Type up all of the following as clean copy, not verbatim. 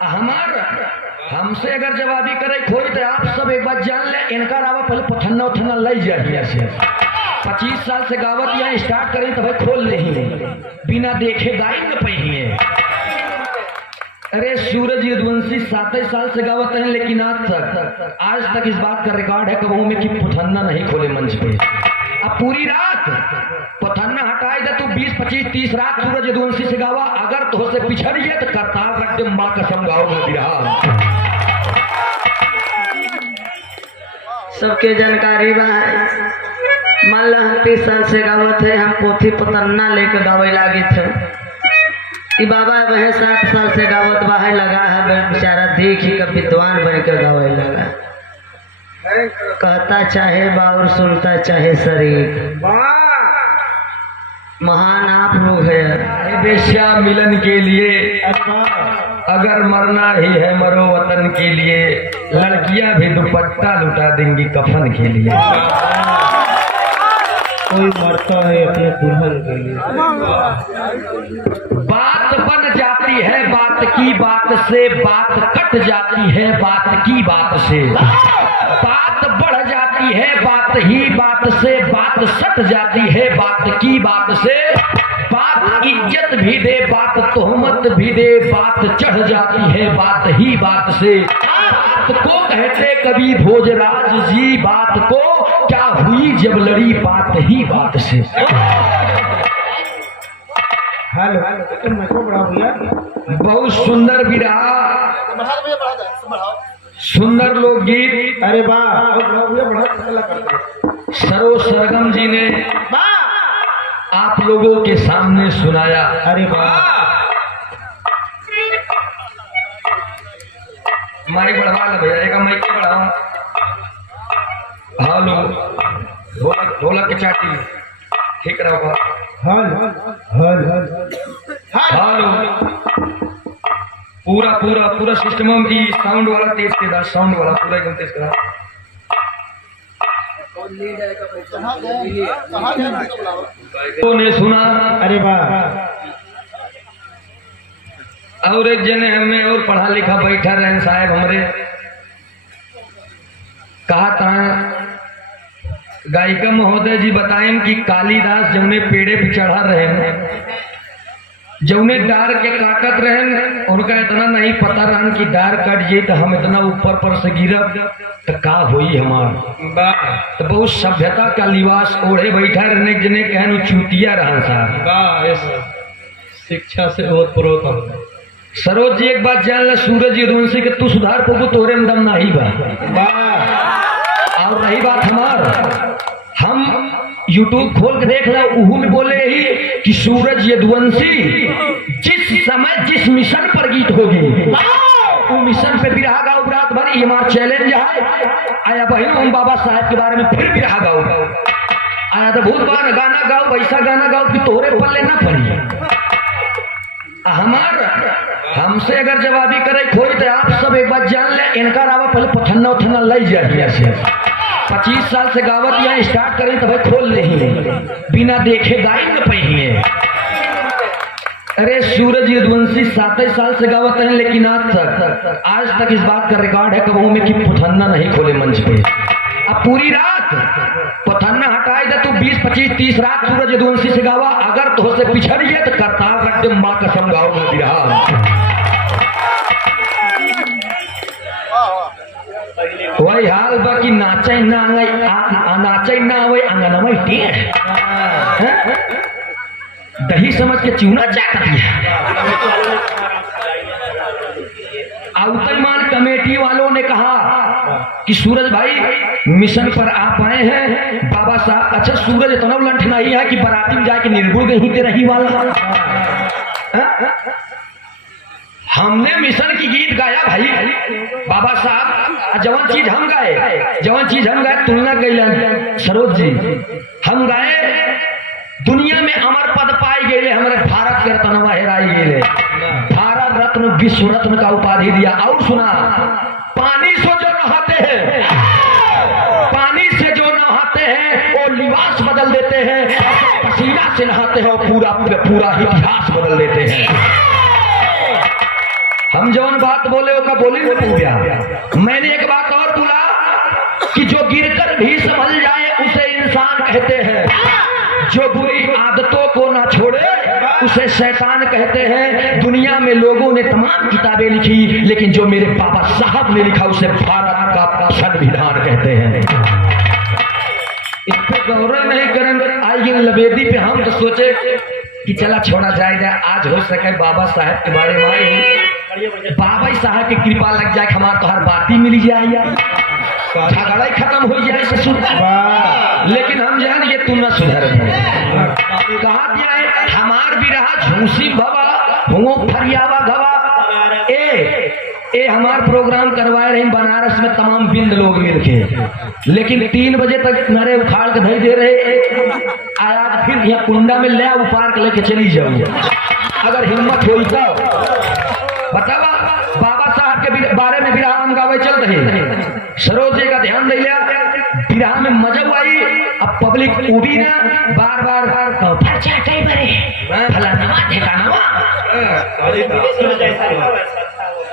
हमार हमसे अगर जवाबी करे खोई तो आप सब एक बात जान ले, इनका रावा पहले पथन्ना उथन्ना लई जाए से 25 साल से गावत यहाँ स्टार्ट करें तो भाई खोल नहीं बिना देखे गाई न पहिए। अरे सूरज यदुवंशी 27 साल से गावत है, लेकिन आज तक इस बात का रिकॉर्ड है कबहू में कि पथन्ना नहीं खोले मंच पे। अब पूरी रात पथन्ना हटाए दे तू 20, 25, 30 रात सूरज यदुवंशी से गावा, अगर तो से पिछड़िए तो करतार रख दे माँ कसम गाओ न बिरहा। सबके जानकारी बा मान ला हम 30 साल से गावत है, हम पोथी पतन्ना लेकर गावे लागे थे कि बाबा वह 7 साल से गावत बाहे लगा है बेचारा देख ही कब विद्वान बन कर गावे लगा। कहता चाहे बाउर सुनता चाहे शरीर, महान आप लोग है। बेश्या मिलन के लिए अगर मरना ही है मरो वतन के लिए, लड़कियां भी दुपट्टा लुटा देंगी कफन के लिए। कोई मरता है अपने दुल्हन के लिए। बात बन जाती है बात की बात से, बात कट जाती है बात की बात से, बात बढ़ जाती है बात ही बात से, बात सट जाती है बात की बात से, बात इज्जत भी दे बात तोहमत भी दे, बात चढ़ जाती है बात ही बात से। बात को कहते कवि भोजराज जी, बात को क्या हुई जब लड़ी बात ही बात से। हेलो बहुत सुंदर विरहा, सुंदर लोकगीत। अरे वाह सरोज सरगम जी ने आप लोगों के सामने सुनाया। अरे वाह माइक बढ़वा लो भैया, एक माइक के बढ़ाओ। हेलो ढोलक ढोलक के चाटी ठीक रहो। हेलो पूरा पूरा पूरा सिस्टम की साउंड वाला तेज के साउंड वाला पूरा एकदम तेज करा। तो ने सुना। अरे वाह और एक जने हमें और पढ़ा लिखा बैठा रहे साहब हमरे कहा था गायिका महोदय जी बताएं कि कालिदास जौने पेड़े पे चढ़ा रहे, जौने डार के काटत रहे, उनका इतना नहीं पता रहन कि डार कट जाये तो हम इतना ऊपर पर से गिरब तो का होई हमार। तो बहुत सभ्यता का लिबास ओढ़े बैठा रहने जने कहन चूतिया रहन साहब। शिक्षा से बहुत प्रोत्साहन। सरोज जी एक बात जान ला, सूरज यदुवंशी के तू सुधार पबू तोरे में दम नहीं बा। और रही बात हमार, हम यूट्यूब खोल के देख ला, उहू में बोले ही कि सूरज यदुवंशी जिस समय जिस मिशन पर गीत होगी वो मिशन पे बिरहा गाओ रात भर। ये हमारा चैलेंज है। आया बहन हम बाबा साहब के बारे में फिर बिरहा गाओ। आया तो बहुत बार गाना गाओ, वैसा गाना गाओ कि तोरे पल्ले ना पड़ी। हमार हमसे अगर जवाबी करे खोई तो आप सब एक बात जान ले, इनका रावा पहले पथन्ना उथन्ना लई जाए से 25 साल से गावत यहाँ स्टार्ट करें तो भाई खोल नहीं बिना देखे गाई न पहिए। अरे सूरज यदुवंशी 27 साल से गावत है, लेकिन आज तक इस बात का रिकॉर्ड है कबहू में कि पथन्ना नहीं खोले मंच पे। अब पूरी रात पथन्ना हटाए दे तू 20, 25, 30 रात सूरज यदुवंशी से गावा, अगर तो से पिछड़िए तो करतार रख दे माँ कसम गाओ न बिरहा। वही हाल बाकी नाचे ना नाचे ना वही अंगना वही टेढ़ दही समझ के चूना चाट दिया। आउतमान कमेटी वालों ने कहा कि सूरज भाई मिशन पर आप आए हैं बाबा साहब। अच्छा सूरज इतना उलट नहीं है कि बाराती में जाके निर्गुण गई ते रही वाला। हमने मिशन की गीत गाया भाई बाबा साहब। जवान चीज हम गाए तुलना कैलन सरोज जी। हम गाए दुनिया में अमर पद पाई गए, हमारे भारत के रत्नवा हेराई गए, भारत रत्न विश्व रत्न का उपाधि दिया। और सुना पानी से जो नहाते हैं, पानी से जो नहाते हैं वो लिबास बदल देते हैं, पसीना से नहाते हैं वो पूरा पूरा इतिहास बदल देते हैं। हम जौन बात बोले वो का बोली नहीं पूजा। मैंने एक बात और बोला कि जो गिरकर भी संभल जाए उसे इंसान कहते हैं, जो बुरी आदतों को ना छोड़े उसे शैतान कहते हैं। दुनिया में लोगों ने तमाम किताबें लिखी, लेकिन जो मेरे बाबा साहब ने लिखा उसे भारत का संविधान कहते हैं। इस पे गौरव नहीं करेंगे आई लबेदी पे। हम तो सोचे कि चला छोड़ा जाएगा, आज हो सके बाबा साहब के बारे में आए, बाबा साहब की कृपा लग जाए, हमारा तो हर बात ही मिल जाए यार, झगड़ा ही खत्म हो जाए ससुर। लेकिन हम जान ये तू न सुधर कहा दिया है हमार भी रहा झूसी भवा हुओ फरियावा गवा। ए हमार प्रोग्राम करवाए रहे बनारस में तमाम बिंद लोग मिलके, लेकिन 3 बजे तक नरे उखाड़ के धई दे रहे। आज फिर यहाँ कुंडा में ले आओ पार्क लेके चली जाओ, अगर हिम्मत हुई तो बतावा। बाबा साहब के बारे में बिरहा हम गावे चल रहे, सरोज जी का ध्यान दे लिया, बिरहा में मजा आई। अब पब्लिक उड़ी ना बार बार कई बरे फलाना ठिकाना।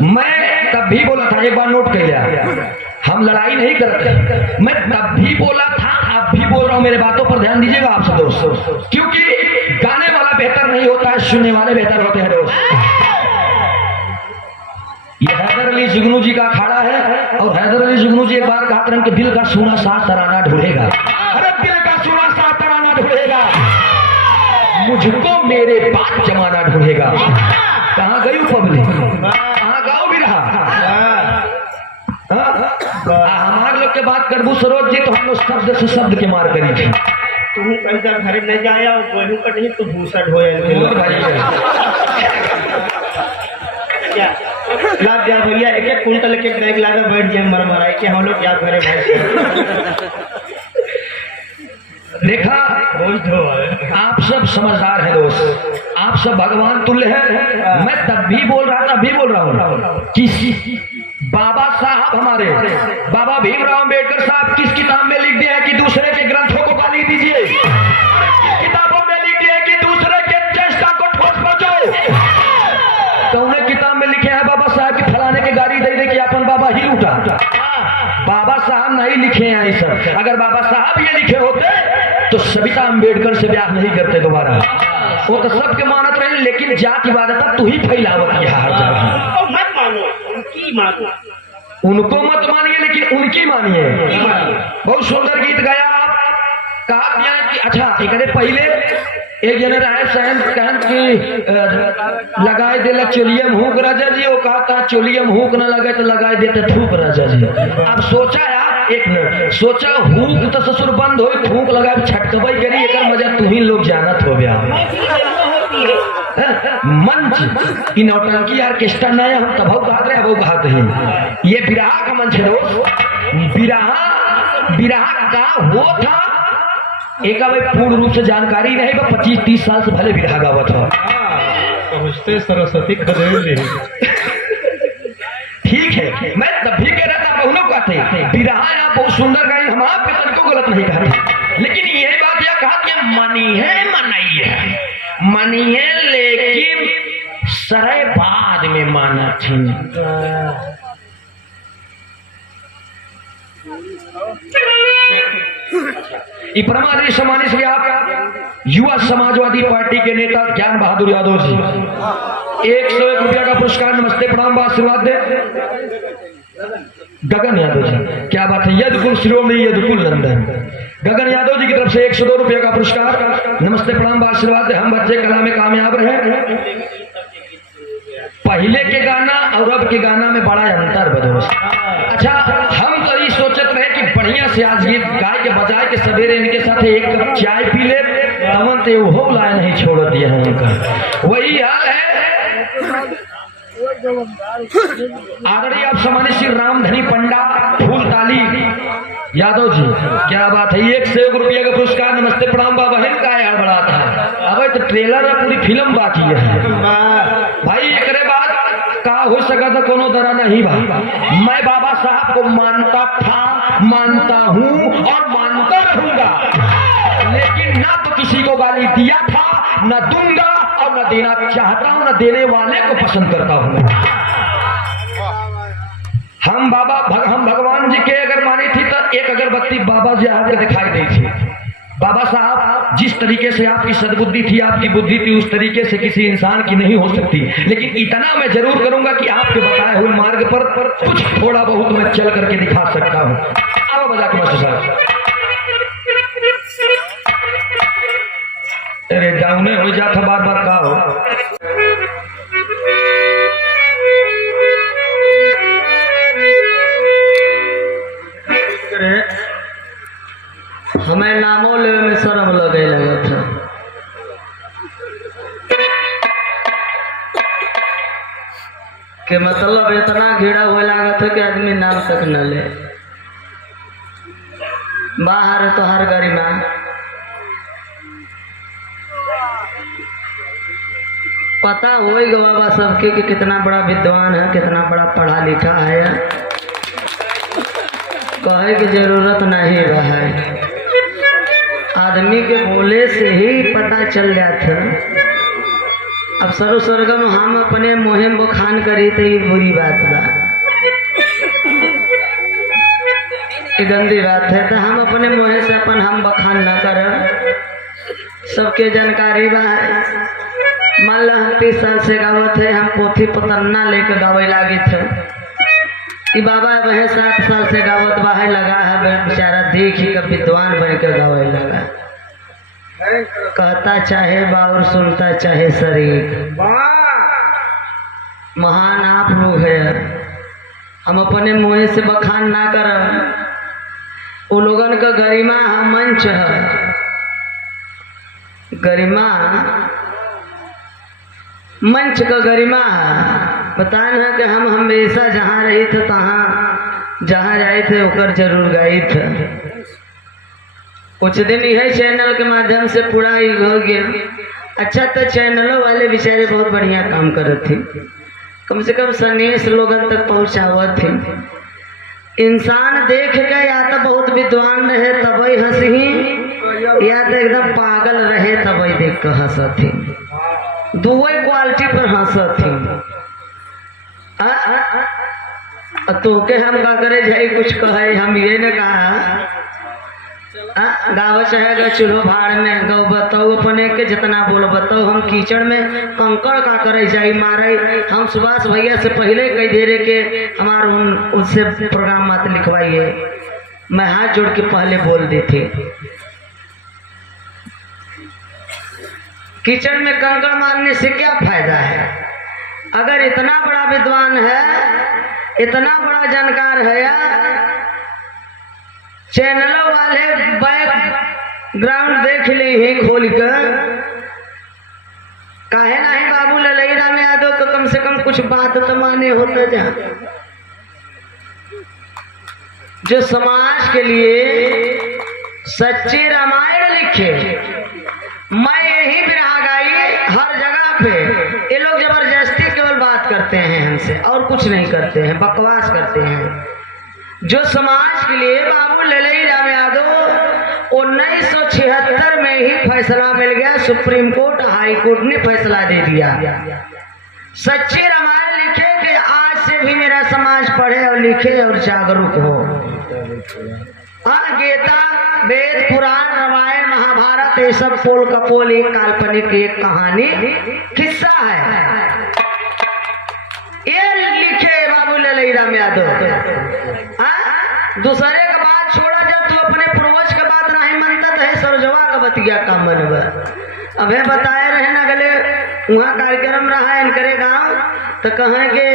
मैं तब भी बोला था, एक बार नोट कर लिया, हम लड़ाई नहीं करते। मैं तब भी बोला था, अब भी बोल रहा हूं, मेरे बातों पर ध्यान दीजिएगा आप सब दोस्त, क्योंकि गाने वाला बेहतर नहीं होता है, सुनने वाले बेहतर होते हैं दोस्त। ये हैदर अली जुगनू जी का अखाड़ा है, और हैदर अली जुगनू जी एक बार कहा कि दिल का सोना साथ तराना ढूंढेगा। अरे दिल का सोना साथ तराना ढूंढेगा, मुझको मेरे बात जमाना ढूंढेगा। कहाँ गई पब्लिक, कहाँ गाँव भी रहा। हमारे लोग के बात करबू सरोज जी तो हम लोग शब्द से शब्द के मार करी थी। तुम पैसा घर नहीं जाया और कोई का नहीं तो भूसट हो क्या लाभ जा भैया, एक कुंटल एक बैग लाकर बैठ जाए मर मराए कि हम लोग क्या घरे देखा। आप सब समझदार हैं दोस्त, आप सब भगवान तुल्य हैं। मैं तब भी बोल रहा था, अभी बोल रहा हूँ कि बाबा साहब हमारे बाबा भीमराव अम्बेडकर साहब किस किताब में लिख दिया है कि दूसरे के ग्रंथों को गाली दीजिए, किताबों में लिख दिया है कि दूसरे के चेष्टा को ठोस पहुंचाओ। तो उन्हें किताब में लिखे हैं बाबा साहब की फलाने के गाली दे दे कि अपन बाबा ही लूटा। बाबा साहब नहीं लिखे हैं ये सब। अगर बाबा साहब ये लिखे होते तो सविता अम्बेडकर से ब्याह नहीं करते दोबारा। वो तो सबके मानत रहे, लेकिन जात इबादत तू ही फैलावत है हर जगह। मत मानो, उनकी मानो, उनको मत मानिए लेकिन उनकी मानिए। बहुत सुंदर गीत गाया आप। कहा दिया कि अच्छा एक पहले एक जने रहे सहन कहन की लगाए देला चोलियम हुक राजा जी, वो कहा था चोलियम हुक न लगे तो लगाए देते थूक राजा जी। अब सोचा यार एक मिनट, सोचा हुक तो ससुर बंद हो, थूक लगाए छटकबई करी, एक मजा तू ही लोग जानत हो गया। मंच इन नौटंकी ऑर्केस्ट्रा नया हम तब कहते रहे, वो कहते हैं ये बिरहा का मंच है दोस्त। बिरहा का वो था एक पूर्ण रूप से जानकारी नहीं, 25-30 साल से भले बिरहा गावत था। सरस्वती ठीक है, मैं तब भी कह रहा था, बहुनों कहते बिरहा आप बहुत सुंदर गाई, हम आप पे तनको गलत नहीं कह रहे, लेकिन यही बात यह कहा कि मनी है मनी है, लेकिन सरे बाद में माना थी। परमादेश सम्मानित श्री आप युवा समाजवादी पार्टी के नेता ज्ञान बहादुर यादव जी 101 रुपया का पुरस्कार, नमस्ते प्रणाम आशीर्वाद दे। गगन यादव जी, क्या बात है, यदकुल शिरोमणि यदकुल नंदन। गगन यादव जी की तरफ से 102 रुपया का पुरस्कार, नमस्ते प्रणाम आशीर्वाद दे। हम बच्चे कला में कामयाब रहे। पहले के गाना और अब के गाना में बड़ा अंतर बदोस। अच्छा, हम तो ये सोचते रहे कि बढ़िया से आज गीत गाय के बजाय के सवेरे इनके साथ एक कप चाय पी ले, तमन ते वो लाए नहीं छोड़ दिया है उनका। वही हाल है। आदरणीय आप सम्मानित श्री रामधनी पंडा फूल ताली यादव जी, क्या बात है, 101 रुपया का पुरस्कार, नमस्ते प्रणाम। बाबा बहन का यार बड़ा था, अब तो ट्रेलर है, पूरी फिल्म बाकी है भाई। एक बाद का हो सका था कोनो तरह नहीं भाई। मैं बाबा साहब को मानता था, मानता हूँ और मानता रहूंगा, लेकिन ना तो किसी को गाली दिया था, न दूंगा, और न देना चाहता हूँ, न देने वाले को पसंद करता हूँ। अगरबत्ती बाबा जी आपके दिखाई दी थी। बाबा साहब, जिस तरीके से आपकी सद्बुद्धि थी, आपकी बुद्धि थी, उस तरीके से किसी इंसान की नहीं हो सकती। लेकिन इतना मैं जरूर करूंगा कि आपके बताए हुए मार्ग पर कुछ थोड़ा बहुत मैं चल करके दिखा सकता हूँ। आओ बजा के मास्टर साहब। अरे डाउने हो जाता बार बार का हो। हमें नामों ले में शर्म लगे लगा था। कि मतलब इतना घिरा हुआ लगा था कि आदमी नाम तक न ले। बाहर तो हर गरिमा, पता हो ही बाबा सबके कि कितना बड़ा विद्वान है, कितना बड़ा पढ़ा लिखा है। कहे की जरूरत नहीं रहा है, आदमी के बोले से ही पता चल जाता। अब सर्व सरगम हम अपने मुहिम बखान करी तो ये बुरी बात बा, ये गंदी बात है। तो हम अपने मुँह से अपन हम बखान न कर, सबके जानकारी बा है। मान लो हम 30 साल से गावत है, हम पोथी पतन्ना लेके गावे लागे थे। कि बाबा वह 7 साल से गावत बाहे लगा है, बेचारा देख ही कब विद्वान बन के गावे लगा। कहता चाहे बाउर, सुनता चाहे शरीक। महान आप लोग है, हम अपने मुँह से बखान ना कर। वो लोगन का गरिमा है, मंच है। गरिमा मंच का गरिमा है। बताए ना कि हम हमेशा जहाँ रही थे तहाँ जहाँ जाए थे ओकर जरूर गई थे। कुछ दिन यही चैनल के माध्यम से पूरा ही हो गया। अच्छा, तो चैनलों वाले बेचारे बहुत बढ़िया काम कर थे, कम से कम सनेस लोगन तक पहुँचावा थे। इंसान देख के या तो बहुत विद्वान रहे तभी हंसी, या तो एकदम पागल रहे तभी देख कर हंसती। दुवई क्वालिटी पर हंसती। तो के हम का करे जाए कुछ कहे, हम ये न कहा गाँव चाहेगा चूल्हो भाड़ में गौ बताओ अपने के जितना बोल बताओ। हम कीचड़ में कंकड़ का करे जाए मारे। हम सुभाष भैया से पहले कह दे रहे के हमारे उससे प्रोग्राम मत लिखवाइए। मैं हाथ जोड़ के पहले बोल देते, कीचड़ में कंकड़ मारने से क्या फायदा है। अगर इतना बड़ा विद्वान है, इतना बड़ा जानकार है, चैनलों वाले बैक ग्राउंड देख ले ही खोल कर, काहे नहीं बाबू ललई राम यादव तो कम से कम कुछ बात तो माने होता जा। जो समाज के लिए सच्ची रामायण लिखे, मैं यही बिरहा गाई हर जगह पे। ये लोग जबरदस्ती केवल बात करते हैं हमसे और कुछ नहीं करते हैं, बकवास करते हैं। जो समाज के लिए बाबू ललई राम यादव 1976 में ही फैसला मिल गया, सुप्रीम कोर्ट हाई कोर्ट ने फैसला दे दिया। सच्ची रामायण लिखे कि आज से भी मेरा समाज पढ़े और लिखे और जागरूक हो। गीता, वेद, पुराण, रामायण, महाभारत ये सब पोल का पोल एक काल्पनिक एक कहानी किस्सा है। ये लिखे बाबू ललई राम यादव। दूसरे का बात छोड़ा, जब तू अपने पूर्वज का बात नहीं मानता है सरजवा का बतिया का मनवा। अबे बताए रहे ना गले वहाँ कार्यक्रम रहा इनकरे गाँव, तो कहें कि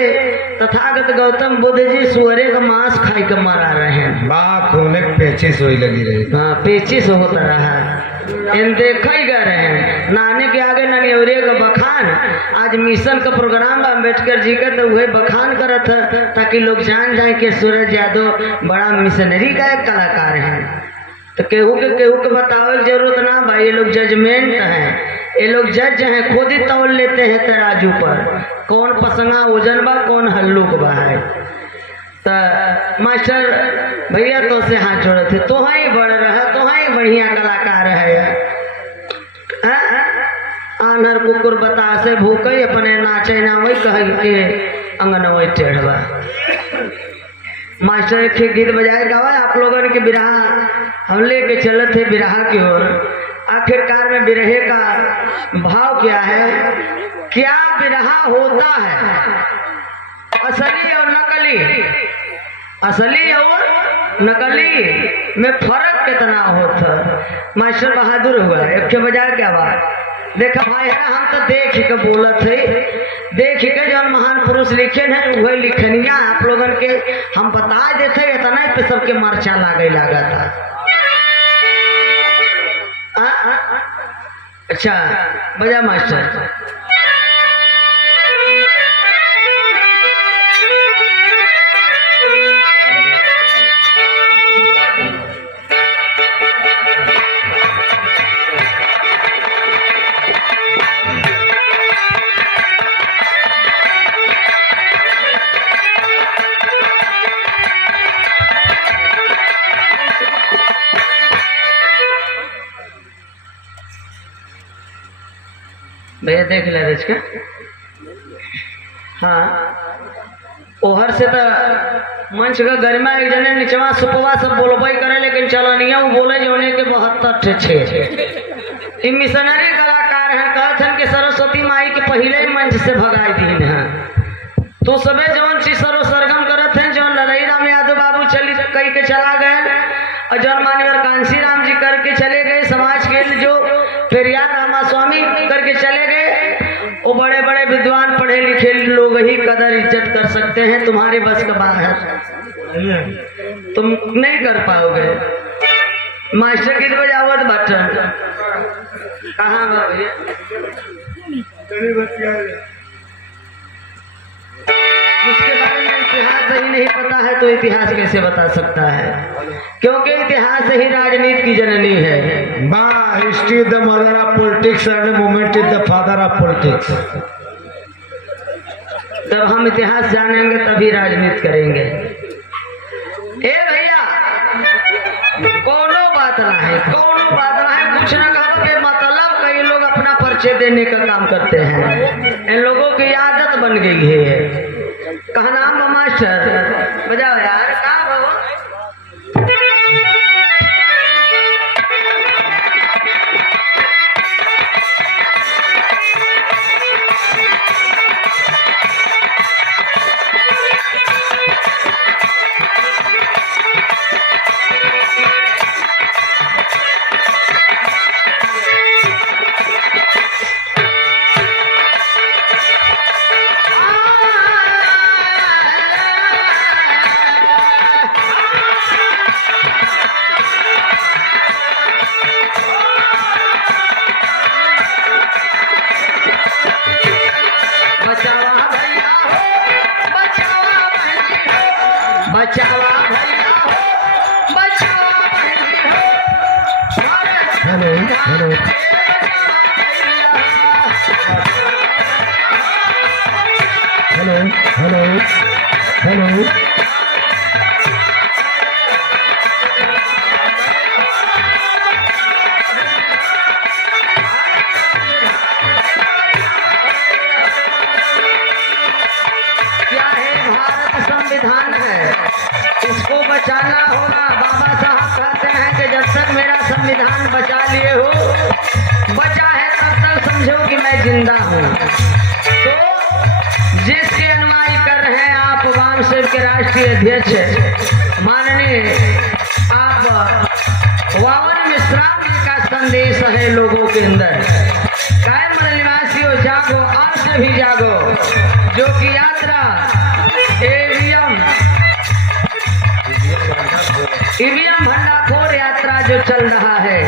तथागत गौतम बुद्ध जी सुअरे का मांस खाई के मारा रहे हैं। बाप होने पेचिस होई लगी रही। हाँ, पेचिस होता रहा। इन देखा ही गए रहे नाने के आगे ननियौरे का बखान। आज मिशन का प्रोग्राम अम्बेडकर जी का, तो वह बखान करा था ताकि लोग जान जाए कि सूरज यादव बड़ा मिशनरी का एक कलाकार है। तो केहू के बतावे की जरूरत ना भाई। ये लोग जजमेंट हैं, ये लोग जज हैं, खुद ही तौल लेते हैं तराजू पर कौन पसंगा वजन बा कौन हल्लुक बा है। तो मास्टर भैया तो से हाथ जोड़े थे, तो ही बड़ रहा, तो ही बढ़िया कलाकार है। आनर कुकुर बतासे भूखे अपने नाचे ना वही कहे अंगन वही टेढ़वा। मास्टर एक गीत बजाए गावा आप लोगों के बिरहा हम लेके चले थे बिरहा की ओर। आखिरकार में बिरहे का भाव क्या है, क्या बिरहा होता है, असली और नकली, असली और नकली में फर्क कितना होता। मास्टर बहादुर हुआ एक बजा क्या बात देखा भाई है, हम तो देख के बोलत थे, देख के जो महान पुरुष लिखे हैं वही लिखनिया आप लोगन के हम बता देते, इतना पे सबके मर्चा लागे लगा था। अच्छा बजा मास्टर। भैया देख ले रच का। हाँ ओहर से तो मंच का गरिमा एक जने निचवा सुपवा सब बोलबई करे, लेकिन चलनिया वो बोले जोने के 72 छे मिशनरी कलाकार हैं। कहते हैं कि सरस्वती माई के पहले ही मंच से भगाई दिन है। तो सबे जौन सी सर्व सरगम करत हैं, जौन लड़ई राम यादव बाबू चली कई के चला गए और जौन मानवर कांसी राम जी करके चले गए, समाज के जो पेरियार रामा स्वामी करके चले गए। वो बड़े बड़े विद्वान पढ़े लिखे लोग ही कदर इज्जत कर सकते हैं, तुम्हारे बस का बाहर तुम नहीं कर पाओगे। मास्टर की बजावत बटन कहाँ भैया, जिसके बारे में इतिहास ही नहीं पता है तो इतिहास कैसे बता सकता है, क्योंकि इतिहास ही राजनीति की जननी है। History is the mother of politics and movement is the father of politics. जब हम इतिहास जानेंगे तभी राजनीति करेंगे। ए भैया कोनो बात ना है, कोनो बात ना है, कुछ ना कहो के मतलब कई लोग अपना परिचय देने का काम करते हैं, इन लोगों की आदत बन गई है। कहा नाम मास्टर बजाओ यार का बाबू। हेलो क्या है, भारत संविधान है, इसको बचाना होगा। बाबा साहब कहते हैं कि जब तक मेरा संविधान बचा लिए हो, बचा है तब तक समझो कि मैं जिंदा हूँ। तो जिसकी अनुयायी कर रहे हैं आप वाम सेव के राष्ट्रीय अध्यक्ष माननीय आप वावन मिश्रा जी का संदेश है लोगों के अंदर। कायम मन निवासियों जागो, आज से भी जागो, जो कि यात्रा ईवीएम भंडाफोड़ यात्रा जो चल रहा है,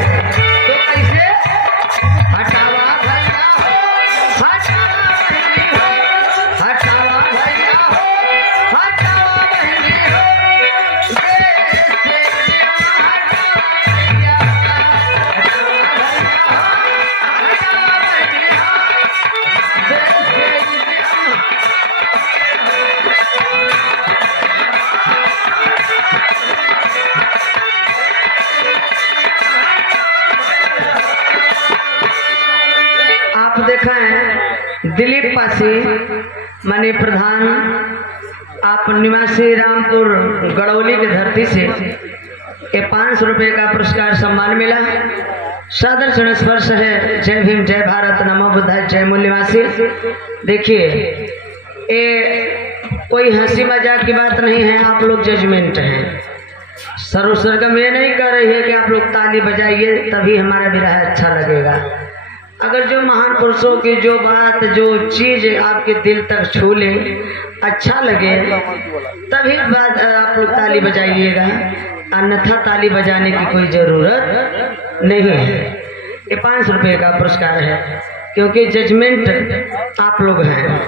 तो कैसे हटावा भैया हो, हटावा बहनी हो, हटावा भैया हो, हटावा बहनी हो, देश से हटावा भैया, हटावा भैया हो, हटावा बहनी हो, देश से आप देखा है दिलीप पासी माननीय प्रधान आप निवासी रामपुर गड़ौली की धरती से ये 500 रुपये का पुरस्कार सम्मान मिला। सादर चरण स्पर्श है। जय भीम, जय भारत, नमो बुद्धाय, जय मूल्यवासी। देखिए, ये कोई हंसी मजाक की बात नहीं है, आप लोग जजमेंट हैं। सर्वसर्गम ये नहीं कर रही है कि आप लोग ताली बजाइए तभी हमारा विरह अच्छा लगेगा। अगर जो महान पुरुषों की जो बात, जो चीज आपके दिल तक छू ले, अच्छा लगे, तभी बात आप लोग ताली बजाइएगा, अन्यथा ताली बजाने की कोई जरूरत नहीं है। ये 500 रुपये का पुरस्कार है, क्योंकि जजमेंट आप लोग हैं।